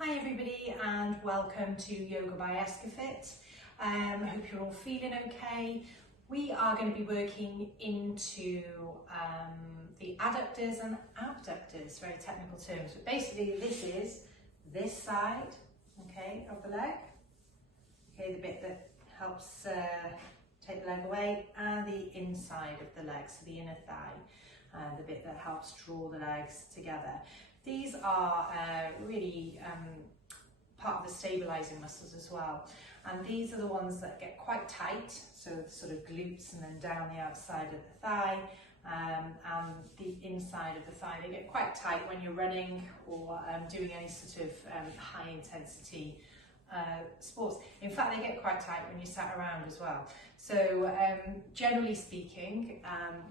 Hi everybody and welcome to Yoga by Escafit. I hope you're all feeling okay. We are going to be working into the adductors and abductors, very technical terms, but basically this is this side, okay, of the leg, okay, the bit that helps take the leg away, and the inside of the leg, so the inner thigh, the bit that helps draw the legs together. These are really part of the stabilizing muscles as well, and these are the ones that get quite tight, so the sort of glutes and then down the outside of the thigh and the inside of the thigh. They get quite tight when you're running or doing any sort of high intensity sports. In fact, they get quite tight when you sat around as well. So generally speaking,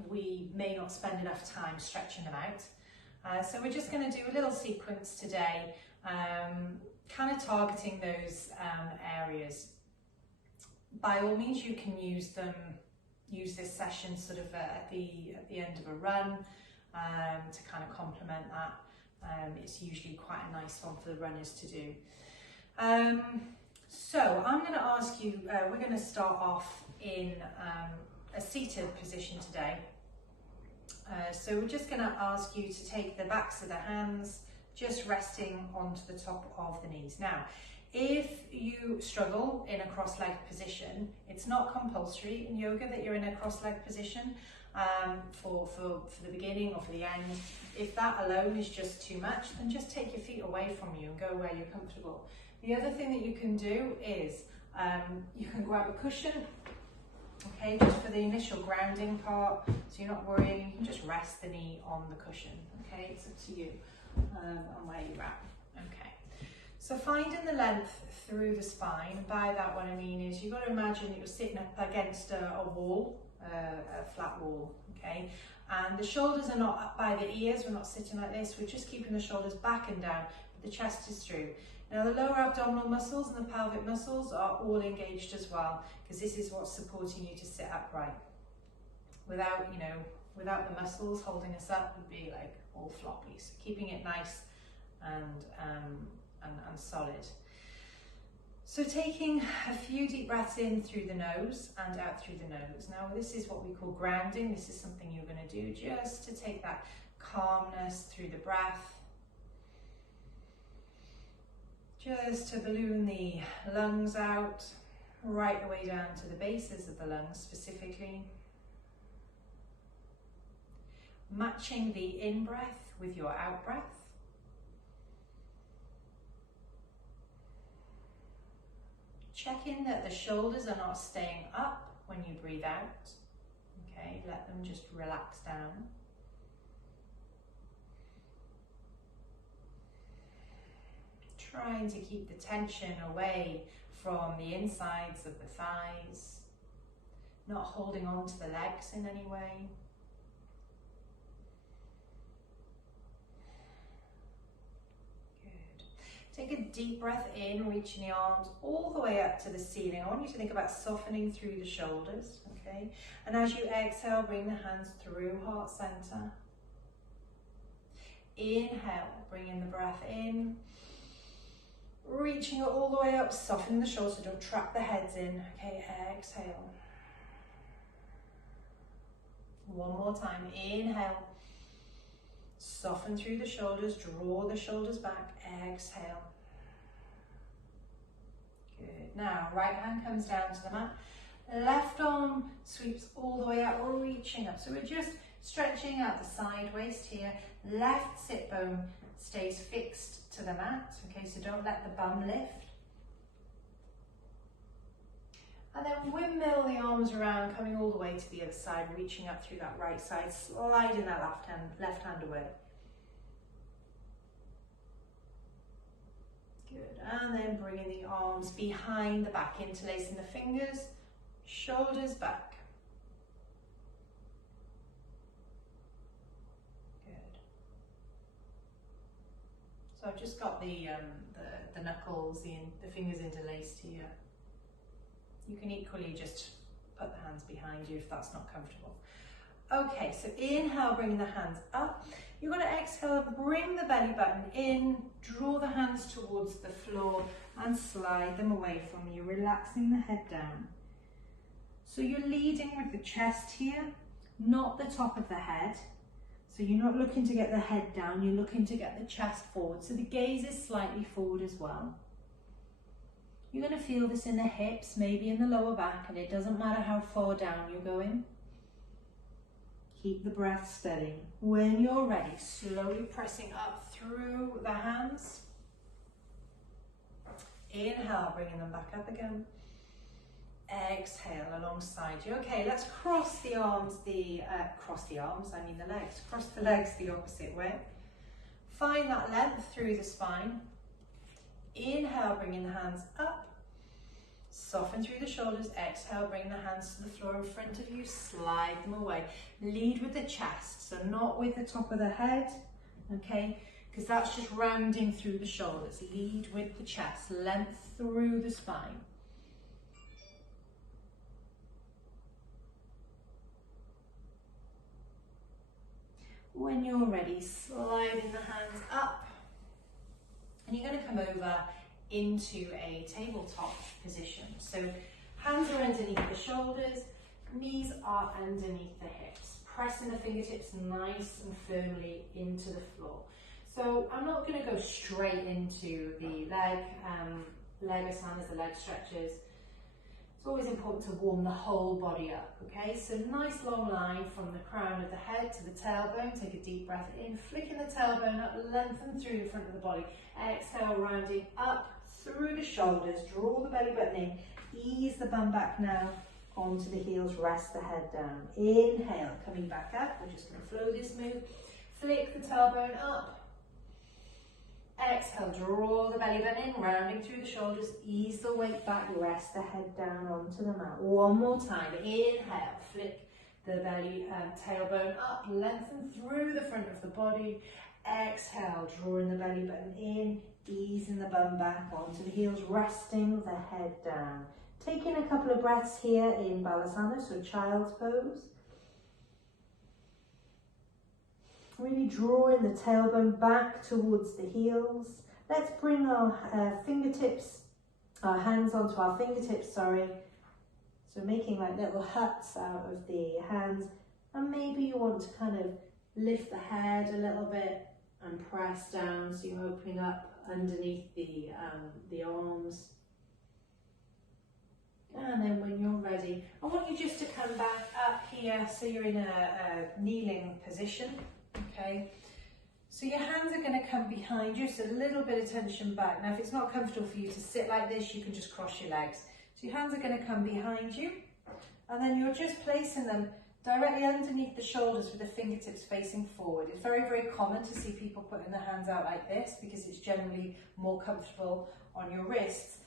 we may not spend enough time stretching them out. So we're just going to do a little sequence today, kind of targeting those areas. By all means, you can use this session sort of at the end of a run to kind of complement that. It's usually quite a nice one for the runners to do. So I'm going to ask you, we're going to start off in a seated position today. So we're just going to ask you to take the backs of the hands just resting onto the top of the knees. Now, if you struggle in a cross-legged position, it's not compulsory in yoga that you're in a cross-legged position for the beginning or for the end. If that alone is just too much, then just take your feet away from you and go where you're comfortable. The other thing that you can do is you can grab a cushion. Okay, just for the initial grounding part, so you're not worrying, you can just rest the knee on the cushion. Okay, it's up to you and where you're at. Okay, so finding the length through the spine. By that, what I mean is you've got to imagine that you're sitting up against a wall, a flat wall. Okay, and the shoulders are not up by the ears. We're not sitting like this. We're just keeping the shoulders back and down, but the chest is through. Now the lower abdominal muscles and the pelvic muscles are all engaged as well, because this is what's supporting you to sit upright. Without the muscles holding us up, we'd be like all floppy. So keeping it nice and solid. So taking a few deep breaths in through the nose and out through the nose. Now this is what we call grounding. This is something you're going to do just to take that calmness through the breath. Just to balloon the lungs out, right the way down to the bases of the lungs specifically. Matching the in-breath with your out-breath. Checking that the shoulders are not staying up when you breathe out. Okay, let them just relax down. Trying to keep the tension away from the insides of the thighs, not holding on to the legs in any way. Good. Take a deep breath in, reaching the arms all the way up to the ceiling. I want you to think about softening through the shoulders, okay? And as you exhale, bring the hands through heart center. Inhale, bring in the breath in. Reaching it all the way up, soften the shoulders, so don't trap the heads in. Okay, exhale. One more time, inhale. Soften through the shoulders, draw the shoulders back, exhale. Good. Now, right hand comes down to the mat. Left arm sweeps all the way out, reaching up. So we're just stretching out the side waist here. Left sit bone stays fixed to the mat, okay, so don't let the bum lift. And then windmill the arms around, coming all the way to the other side, reaching up through that right side, sliding that left hand away. Good, and then bringing the arms behind the back, interlacing the fingers, shoulders back. So I've just got the knuckles, the fingers interlaced here. You can equally just put the hands behind you if that's not comfortable. Okay, so inhale, bringing the hands up. You're going to exhale, bring the belly button in, draw the hands towards the floor and slide them away from you, relaxing the head down. So you're leading with the chest here, not the top of the head. So you're not looking to get the head down, you're looking to get the chest forward. So the gaze is slightly forward as well. You're going to feel this in the hips, maybe in the lower back, and it doesn't matter how far down you're going. Keep the breath steady. When you're ready, slowly pressing up through the hands. Inhale, bringing them back up again. Exhale alongside you. Okay, let's cross the arms, cross the legs. Cross the legs the opposite way. Find that length through the spine. Inhale, bringing the hands up. Soften through the shoulders. Exhale, bring the hands to the floor in front of you. Slide them away. Lead with the chest, so not with the top of the head, okay? Because that's just rounding through the shoulders. Lead with the chest, length through the spine. When you're ready, sliding the hands up, and you're going to come over into a tabletop position. So hands are underneath the shoulders, knees are underneath the hips, pressing the fingertips nice and firmly into the floor. So I'm not going to go straight into the leg asanas, the leg stretches. It's always important to warm the whole body up, okay? So nice long line from the crown of the head to the tailbone. Take a deep breath in, flicking the tailbone up, lengthen through the front of the body. Exhale, rounding up through the shoulders, draw the belly button in, ease the bum back now onto the heels, rest the head down. Inhale, coming back up, we're just going to flow this move. Flick the tailbone up. Exhale, draw the belly button in, rounding through the shoulders, ease the weight back, rest the head down onto the mat. One more time, inhale, flick the belly tailbone up, lengthen through the front of the body. Exhale, drawing the belly button in, easing the bum back onto the heels, resting the head down. Taking a couple of breaths here in Balasana, so child's pose. Really drawing the tailbone back towards the heels. Let's bring our hands onto our fingertips, sorry. So making like little huts out of the hands. And maybe you want to kind of lift the head a little bit and press down, so you're opening up underneath the arms. And then when you're ready, I want you just to come back up here, so you're in a kneeling position. Okay, so your hands are going to come behind you, so a little bit of tension back. Now if it's not comfortable for you to sit like this, you can just cross your legs. So your hands are going to come behind you, and then you're just placing them directly underneath the shoulders with the fingertips facing forward. It's very, very common to see people putting their hands out like this because it's generally more comfortable on your wrists,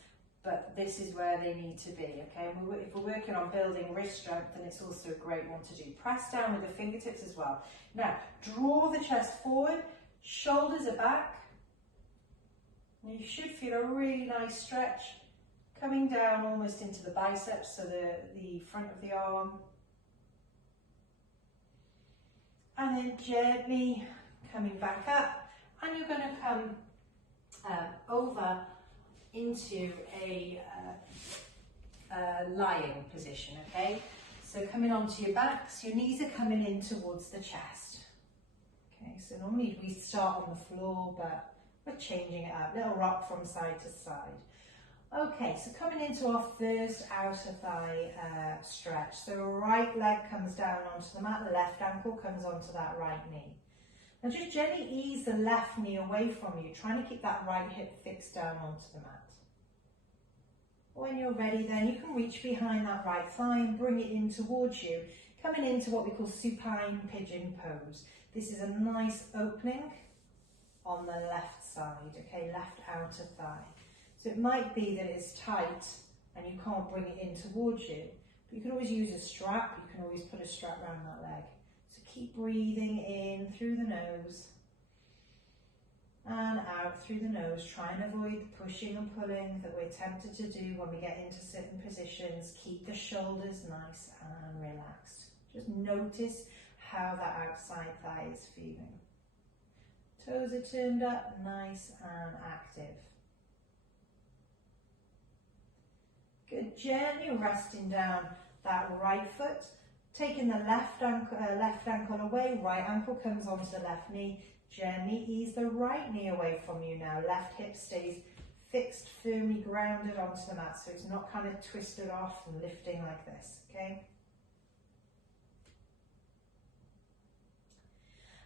but this is where they need to be, okay? If we're working on building wrist strength, then it's also a great one to do. Press down with the fingertips as well. Now, draw the chest forward, shoulders are back. And you should feel a really nice stretch coming down almost into the biceps, so the front of the arm. And then gently coming back up, and you're going to come over into a lying position, okay? So coming onto your back, so your knees are coming in towards the chest. Okay, so normally we start on the floor, but we're changing it up. Little rock from side to side. Okay, so coming into our first outer thigh stretch. So right leg comes down onto the mat, left ankle comes onto that right knee. Now just gently ease the left knee away from you, trying to keep that right hip fixed down onto the mat. When you're ready then, you can reach behind that right thigh and bring it in towards you, coming into what we call supine pigeon pose. This is a nice opening on the left side, okay, left outer thigh. So it might be that it's tight and you can't bring it in towards you, but you can always use a strap, you can always put a strap around that leg. So keep breathing in through the nose and out through the nose. Try and avoid the pushing and pulling that we're tempted to do when we get into certain positions. Keep the shoulders nice and relaxed. Just notice how that outside thigh is feeling. Toes are turned up, nice and active. Good, gently resting down that right foot, taking the left ankle away, right ankle comes onto the left knee. Gently ease the right knee away from you now. Left hip stays fixed, firmly grounded onto the mat, so it's not kind of twisted off and lifting like this, okay?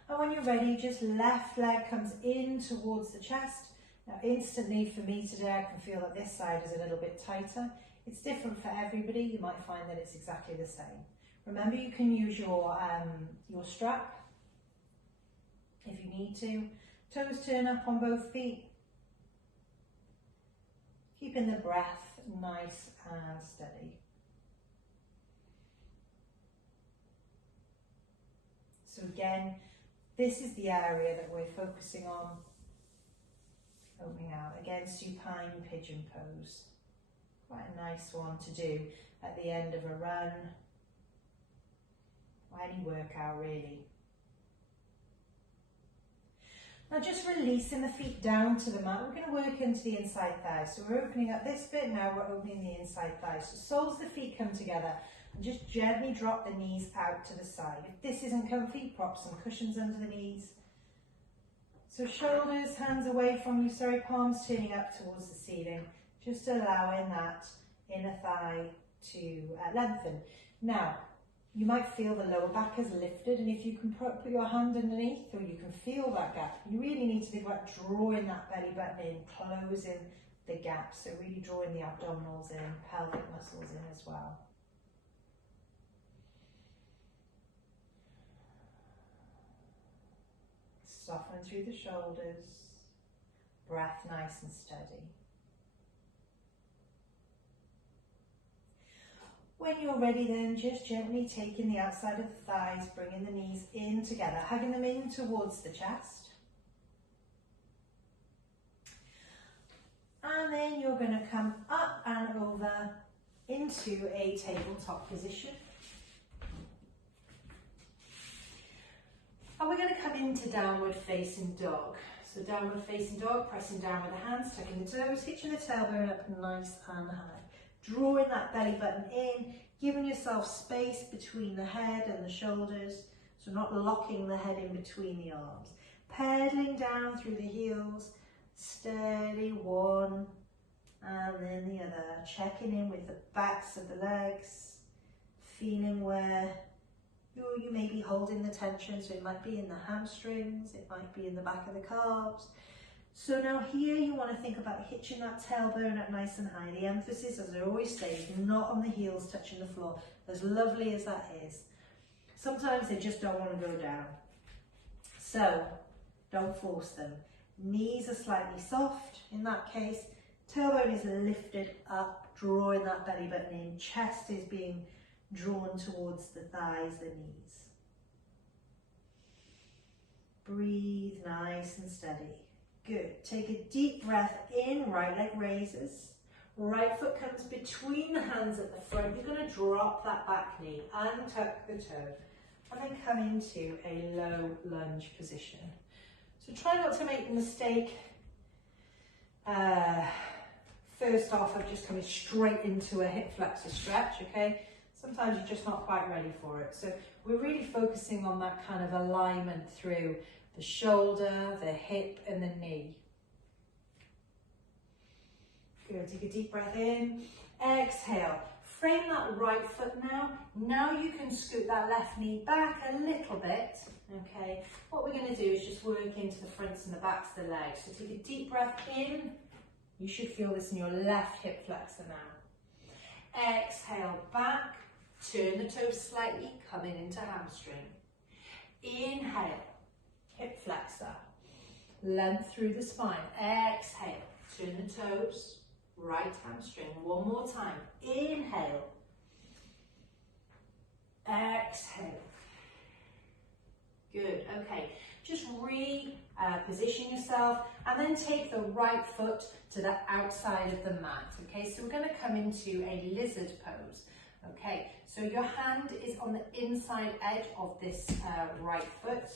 And when you're ready, just left leg comes in towards the chest. Now instantly for me today, I can feel that this side is a little bit tighter. It's different for everybody. You might find that it's exactly the same. Remember, you can use your strap if you need to. Toes turn up on both feet. Keeping the breath nice and steady. So again, this is the area that we're focusing on. Opening out again, supine pigeon pose. Quite a nice one to do at the end of a run or any workout really. Now just releasing the feet down to the mat, we're going to work into the inside thigh. So we're opening up this bit, now we're opening the inside thigh. So soles of the feet come together and just gently drop the knees out to the side. If this isn't comfy, prop some cushions under the knees. So shoulders, hands away from you, palms turning up towards the ceiling, just allowing that inner thigh to lengthen. Now, you might feel the lower back is lifted, and if you can put your hand underneath, or you can feel that gap, you really need to think about drawing that belly button in, closing the gap, so really drawing the abdominals in, pelvic muscles in as well. Soften through the shoulders, breath nice and steady. When you're ready then, just gently taking the outside of the thighs, bringing the knees in together, hugging them in towards the chest. And then you're going to come up and over into a tabletop position. And we're going to come into downward facing dog. So downward facing dog, pressing down with the hands, tucking the toes, hitching the tailbone up nice and high. Drawing that belly button in, giving yourself space between the head and the shoulders, so not locking the head in between the arms. Pedaling down through the heels, steady, one and then the other. Checking in with the backs of the legs, feeling where you may be holding the tension, so it might be in the hamstrings, it might be in the back of the calves. So now here you want to think about hitching that tailbone up nice and high. The emphasis, as I always say, is not on the heels touching the floor, as lovely as that is. Sometimes they just don't want to go down. So don't force them. Knees are slightly soft in that case. Tailbone is lifted up, drawing that belly button in. Chest is being drawn towards the thighs, the knees. Breathe nice and steady. Good. Take a deep breath in, right leg raises. Right foot comes between the hands at the front. You're going to drop that back knee, untuck the toe, and then come into a low lunge position. So try not to make the mistake first off of just coming straight into a hip flexor stretch, okay? Sometimes you're just not quite ready for it. So we're really focusing on that kind of alignment through the shoulder, the hip and the knee. Good, take a deep breath in, exhale. Frame that right foot now. Now you can scoot that left knee back a little bit, okay? What we're gonna do is just work into the fronts and the backs of the legs. So take a deep breath in. You should feel this in your left hip flexor now. Exhale back, turn the toes slightly, coming into hamstring. Inhale, hip flexor, length through the spine. Exhale, turn the toes, right hamstring. One more time. Inhale, exhale. Good, okay. Just reposition yourself and then take the right foot to the outside of the mat. Okay, so we're going to come into a lizard pose. Okay, so your hand is on the inside edge of this right foot.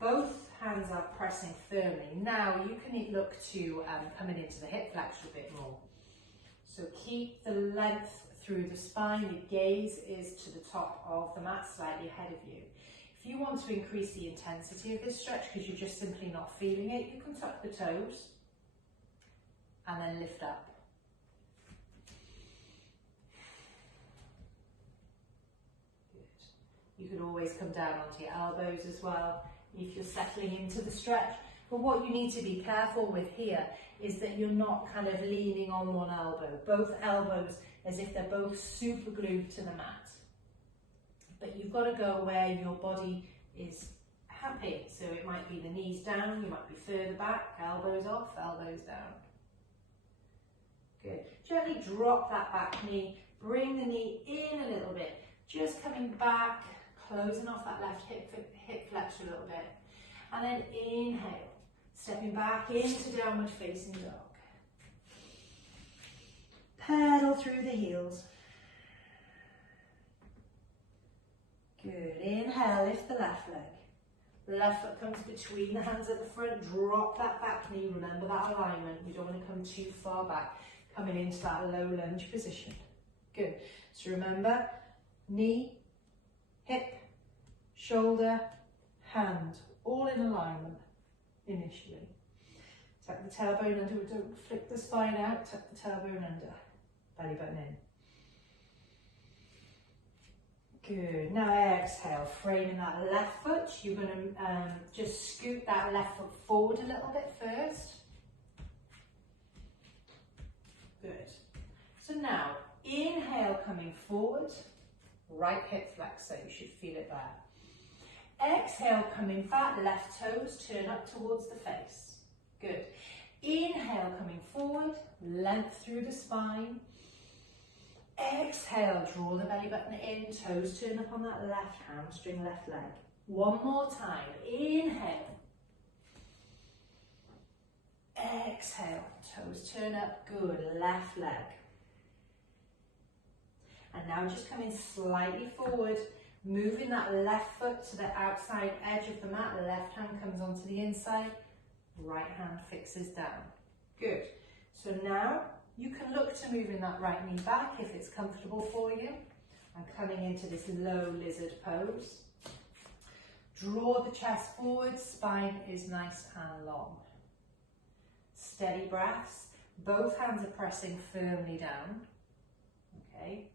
Both hands are pressing firmly. Now you can look to coming into the hip flexion a bit more. So keep the length through the spine. The gaze is to the top of the mat, slightly ahead of you. If you want to increase the intensity of this stretch because you're just simply not feeling it, you can tuck the toes and then lift up. You can always come down onto your elbows as well if you're settling into the stretch. But what you need to be careful with here is that you're not kind of leaning on one elbow. Both elbows as if they're both super glued to the mat. But you've got to go where your body is happy. So it might be the knees down, you might be further back, elbows off, elbows down. Good. Gently drop that back knee, bring the knee in a little bit, just coming back, closing off that left hip flexor a little bit. And then inhale, stepping back into downward facing dog. Pedal through the heels. Good. Inhale, lift the left leg. Left foot comes between the hands at the front. Drop that back knee. Remember that alignment. You don't want to come too far back. Coming into that low lunge position. Good. So remember, knee, hip, shoulder, hand, all in alignment initially. Tuck the tailbone under, don't flick the spine out, tuck the tailbone under, belly button in. Good, now exhale, framing that left foot. You're going to just scoot that left foot forward a little bit first. Good. So now, inhale coming forward, right hip flexor, you should feel it there. Exhale coming back, left toes turn up towards the face. Good. Inhale coming forward, length through the spine. Exhale, draw the belly button in, toes turn up on that left hamstring, left leg. One more time, inhale. Exhale, toes turn up, good, left leg. And now just coming slightly forward, moving that left foot to the outside edge of the mat, the left hand comes onto the inside, right hand fixes down. Good. So now you can look to moving that right knee back if it's comfortable for you. And coming into this low lizard pose. Draw the chest forward, spine is nice and long. Steady breaths, both hands are pressing firmly down. Okay.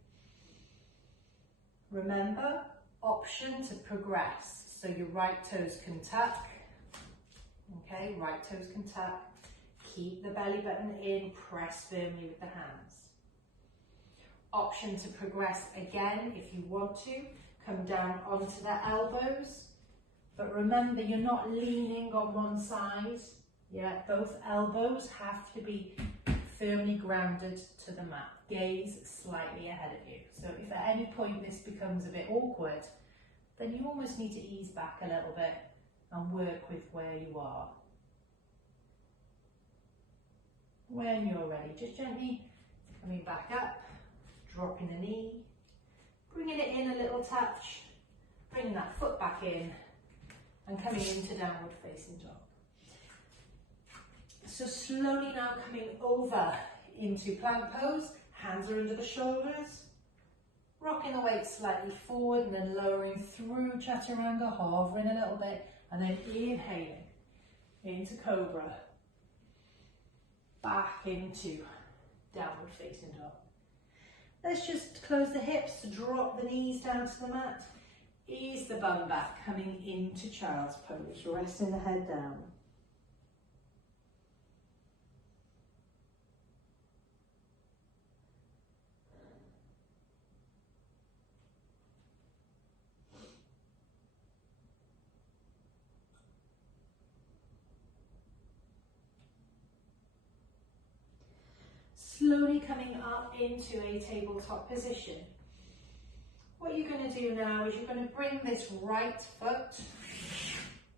Remember, option to progress. So your right toes can tuck. Okay, right toes can tuck. Keep the belly button in, press firmly with the hands. Option to progress again if you want to. Come down onto the elbows. But remember, you're not leaning on one side. Yeah, both elbows have to be firmly grounded to the mat. Gaze slightly ahead of you. So if at any point this becomes a bit awkward, then you almost need to ease back a little bit and work with where you are. When you're ready, just gently coming back up, dropping the knee, bringing it in a little touch, bringing that foot back in, and coming into downward facing dog. So slowly now coming over into plank pose, hands are under the shoulders, rocking the weight slightly forward and then lowering through chaturanga, hovering a little bit, and then inhaling into cobra, back into downward facing dog. Let's just close the hips, drop the knees down to the mat, ease the bum back, coming into child's pose, resting the head down. Slowly coming up into a tabletop position. What you're going to do now is you're going to bring this right foot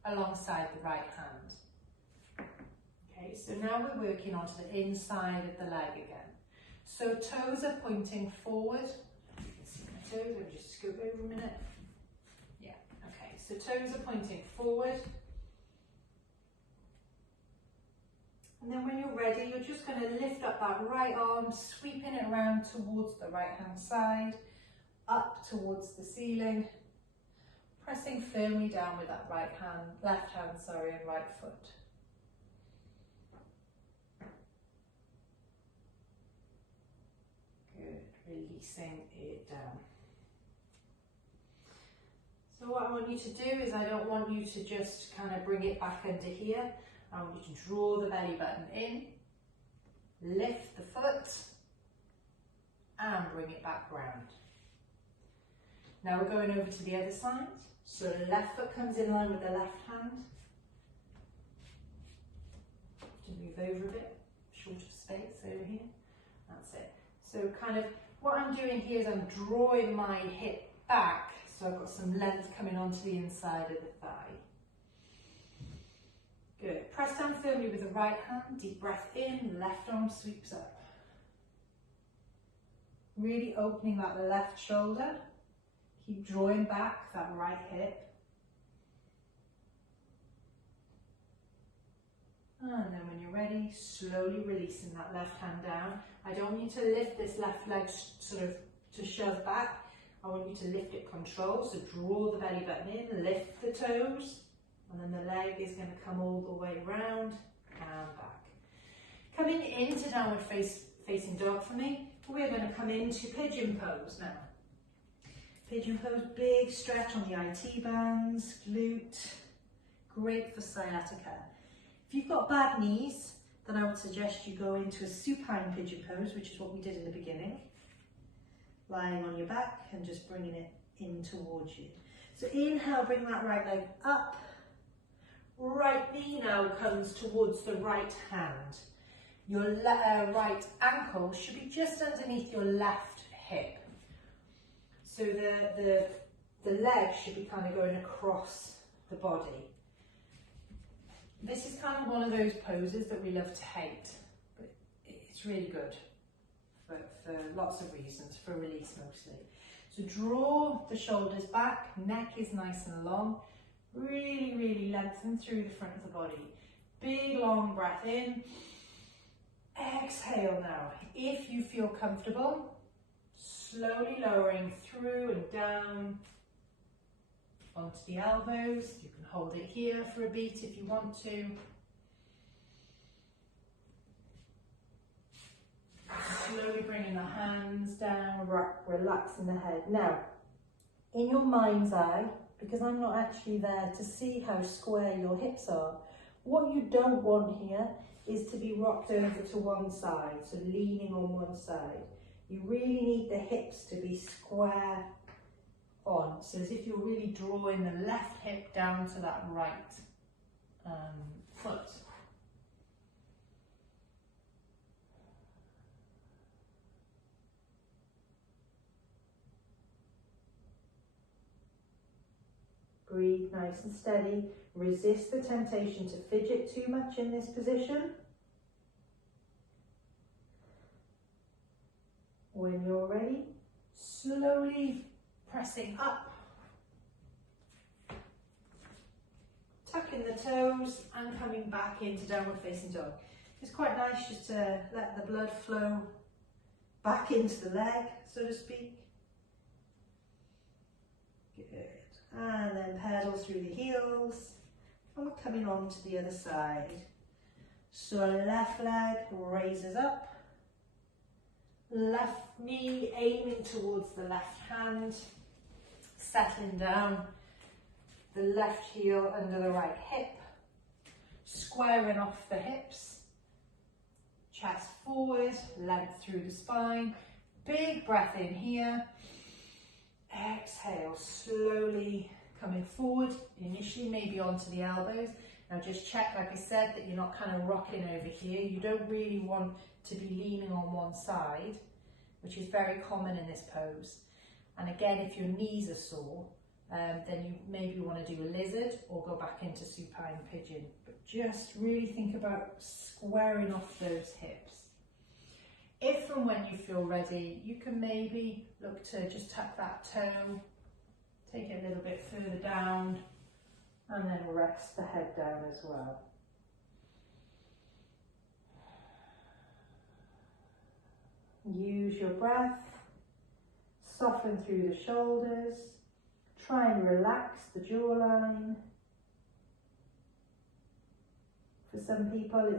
alongside the right hand. Okay, so now we're working onto the inside of the leg again. So toes are pointing forward. You can see toes. Let me just scoot over a minute. Yeah, okay, so toes are pointing forward. And then when you're ready, you're just going to lift up that right arm, sweeping it around towards the right hand side, up towards the ceiling, pressing firmly down with that left hand, and right foot. Good, releasing it down. So what I want you to do is I don't want you to just kind of bring it back under here. I want you to draw the belly button in, lift the foot, and bring it back round. Now we're going over to the other side. So the left foot comes in line with the left hand. To move over a bit, shorter space over here. That's it. So kind of what I'm doing here is I'm drawing my hip back, so I've got some length coming onto the inside of the thigh. Good. Press down firmly with the right hand, deep breath in, left arm sweeps up. Really opening that left shoulder. Keep drawing back that right hip. And then when you're ready, slowly releasing that left hand down. I don't want you to lift this left leg sort of to shove back. I want you to lift it control. So draw the belly button in, lift the toes. And then the leg is going to come all the way round and back. Coming into downward facing dog for me, we're going to come into pigeon pose now. Pigeon pose, big stretch on the IT bands, glute, great for sciatica. If you've got bad knees, then I would suggest you go into a supine pigeon pose, which is what we did in the beginning. Lying on your back and just bringing it in towards you. So inhale, bring that right leg up. Right knee now comes towards the right hand. Your right ankle should be just underneath your left hip. So the leg should be kind of going across the body. This is kind of one of those poses that we love to hate, but it's really good for lots of reasons, for release mostly. So draw the shoulders back, neck is nice and long. Really, really lengthen through the front of the body. Big, long breath in. Exhale now. If you feel comfortable, slowly lowering through and down onto the elbows. You can hold it here for a beat if you want to. Slowly bringing the hands down, relaxing the head. Now, in your mind's eye, because I'm not actually there to see how square your hips are, what you don't want here is to be rocked over to one side, so leaning on one side. You really need the hips to be square on, so as if you're really drawing the left hip down to that right foot. Breathe nice and steady. Resist the temptation to fidget too much in this position. When you're ready, slowly pressing up. Tucking the toes and coming back into downward facing dog. It's quite nice just to let the blood flow back into the leg, so to speak. Good. And then pedal through the heels. And we're coming on to the other side. So left leg raises up. Left knee aiming towards the left hand. Settling down. The left heel under the right hip. Squaring off the hips. Chest forward, length through the spine. Big breath in here. Exhale, slowly coming forward, initially maybe onto the elbows. Now just check, like I said, that you're not kind of rocking over here. You don't really want to be leaning on one side, which is very common in this pose. And again, if your knees are sore, then you maybe want to do a lizard or go back into supine pigeon. But just really think about squaring off those hips. If and when you feel ready, you can maybe look to just tuck that toe, take it a little bit further down, and then rest the head down as well. Use your breath, soften through the shoulders, try and relax the jawline. For some people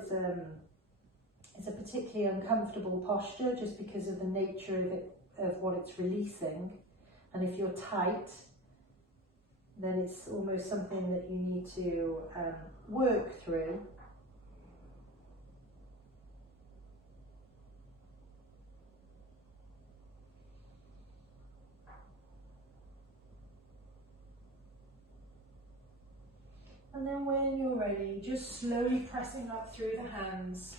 it's a particularly uncomfortable posture just because of the nature of it, of what it's releasing. And if you're tight, then it's almost something that you need to work through. And then when you're ready, just slowly pressing up through the hands.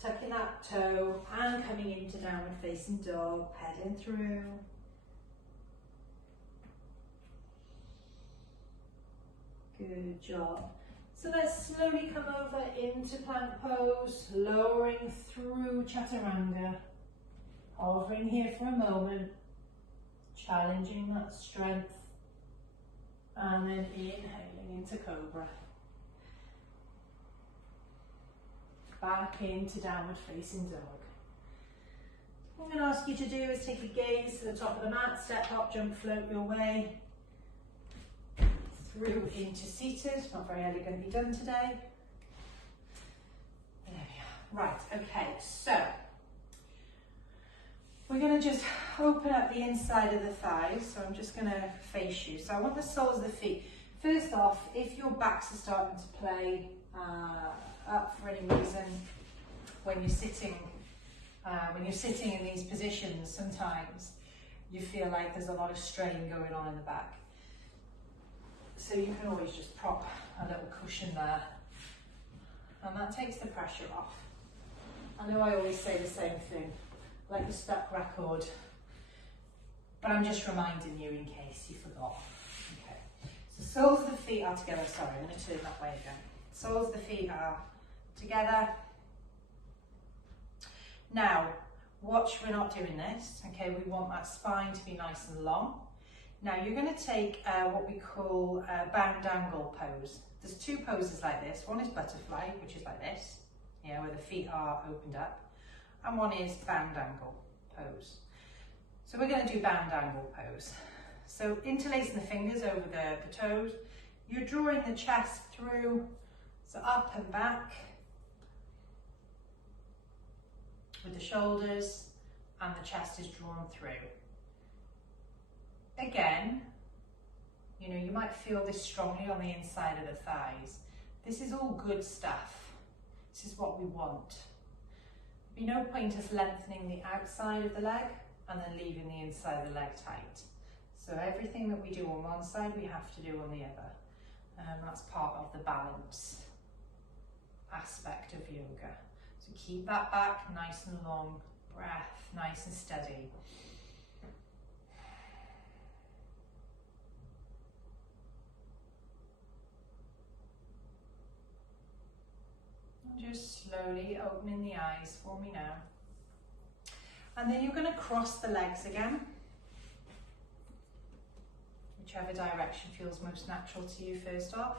Tucking that toe and coming into downward facing dog, pedaling through. Good job. So let's slowly come over into plank pose, lowering through chaturanga. Hovering here for a moment, challenging that strength, and then inhaling into cobra. Back into downward facing dog. What I'm going to ask you to do is take a gaze to the top of the mat, step, hop, jump, float your way through into seated. Not very elegantly done today. There we are. Right, okay, so we're going to just open up the inside of the thighs. So I'm just going to face you. So I want the soles of the feet. First off, if your backs are starting to play up for any reason when you're sitting in these positions, sometimes you feel like there's a lot of strain going on in the back. So you can always just prop a little cushion there, and that takes the pressure off. I know I always say the same thing, like the stuck record, but I'm just reminding you in case you forgot. Okay. So soles of the feet are together. Sorry, I'm going to turn that way again. Soles of the feet are together. Now, watch, we're not doing this, okay? We want that spine to be nice and long. Now you're going to take what we call a bound angle pose. There's two poses like this. One is butterfly, which is like this, yeah, where the feet are opened up, and one is bound angle pose. So we're going to do bound angle pose. So interlacing the fingers over the toes, you're drawing the chest through, so up and back with the shoulders, and the chest is drawn through. Again, you know, you might feel this strongly on the inside of the thighs. This is all good stuff. This is what we want. There'd be no point us lengthening the outside of the leg and then leaving the inside of the leg tight. So everything that we do on one side, we have to do on the other. That's part of the balance aspect of yoga. So keep that back nice and long, breath nice and steady. Just slowly opening the eyes for me now. And then you're going to cross the legs again, whichever direction feels most natural to you first off.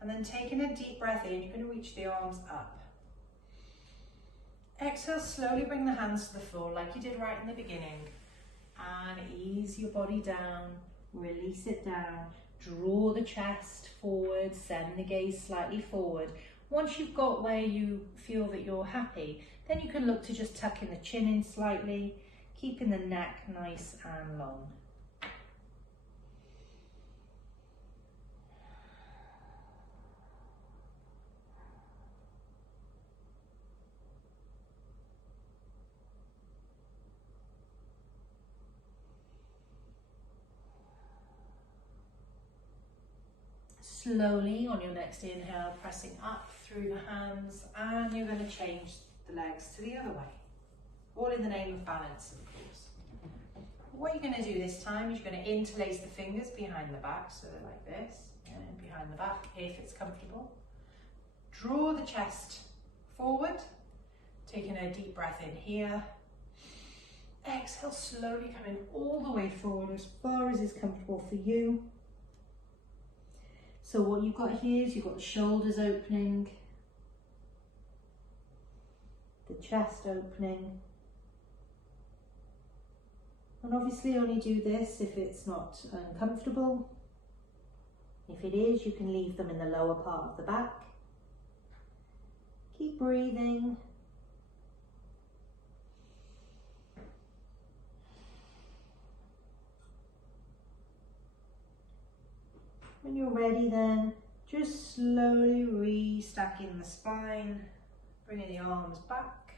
And then taking a deep breath in, you're going to reach the arms up. Exhale, slowly bring the hands to the floor like you did right in the beginning. And ease your body down, release it down, draw the chest forward, send the gaze slightly forward. Once you've got where you feel that you're happy, then you can look to just tucking the chin in slightly, keeping the neck nice and long. Slowly on your next inhale, pressing up through the hands, and you're going to change the legs to the other way, all in the name of balance, of course. What you're going to do this time is you're going to interlace the fingers behind the back, so they're like this, and behind the back if it's comfortable. Draw the chest forward, taking a deep breath in here. Exhale, slowly coming all the way forward as far as is comfortable for you. So what you've got here is you've got the shoulders opening, the chest opening. And obviously only do this if it's not uncomfortable. If it is, you can leave them in the lower part of the back. Keep breathing. When you're ready then, just slowly restacking the spine, bringing the arms back,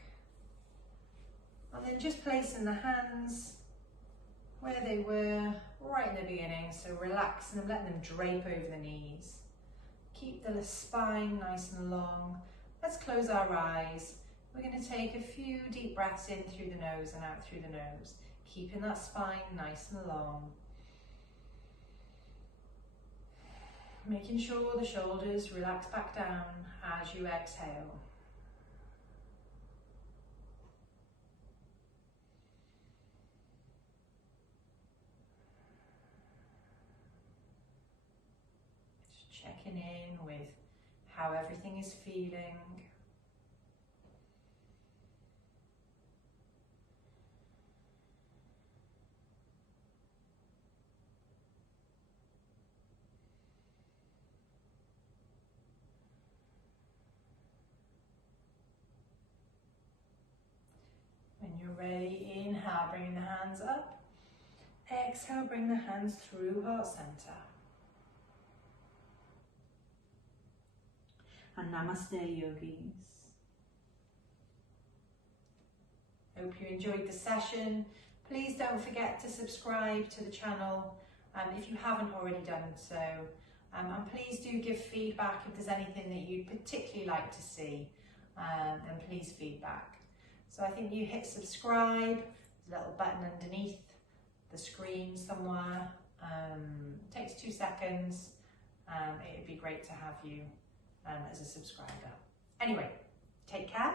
and then just placing the hands where they were right in the beginning, so relaxing them, letting them drape over the knees. Keep the spine nice and long. Let's close our eyes. We're going to take a few deep breaths in through the nose and out through the nose, keeping that spine nice and long. Making sure the shoulders relax back down as you exhale. Just checking in with how everything is feeling. When you're ready, inhale, bringing the hands up. Exhale, bring the hands through heart center. And namaste, yogis. Hope you enjoyed the session. Please don't forget to subscribe to the channel if you haven't already done so. And please do give feedback if there's anything that you'd particularly like to see, then please feedback. So I think you hit subscribe, there's a little button underneath the screen somewhere. Takes 2 seconds. It'd be great to have you as a subscriber. Anyway, take care.